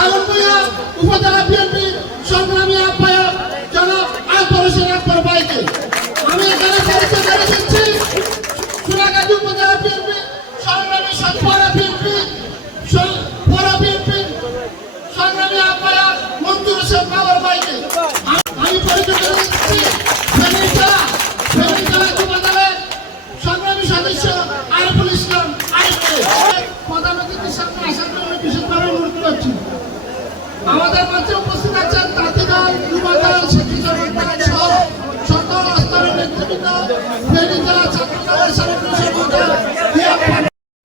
তালুকমিয়া উপজেলা বিএনপি আমাদের মধ্যে উপস্থিত আছেন তাঁতি দল যুব দল শিক্ষিত দল সহ সকল স্তরের নেতৃবৃন্দ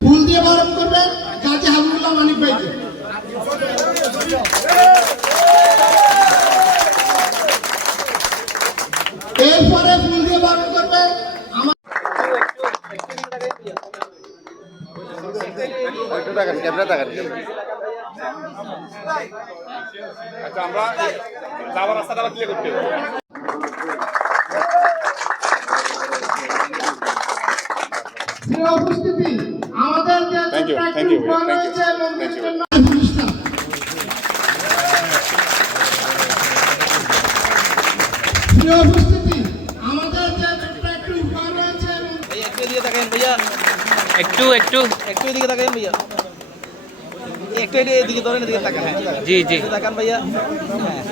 ফুল দিয়ে বরণ করবেন গাজী হাবিবুল্লাহ মানিক ভাইকে। এরপরে ফুল দিয়ে বরণ করবেন আমার ক্যামেরা তাকান আচ্ছা আমরা যাওয়ার রাস্তাটা ক্লিয়ার করতে হবে। প্রিয় উপস্থিতি আমাদের যে Thank you, ছোট্ট thank একটি। প্রিয় উপস্থিতি আমাদের যে ছোট্ট একটি উপহার রয়েছে ভাইয়া একটু এদিকে তাকান ভাইয়া একটু একটু একটু এদিকে তাকান ভাইয়া একটু এদিকে এদিকে ধরেন এদিকে তাকান। হ্যাঁ জি জি। একটু তাকান ভাইয়া। হ্যাঁ।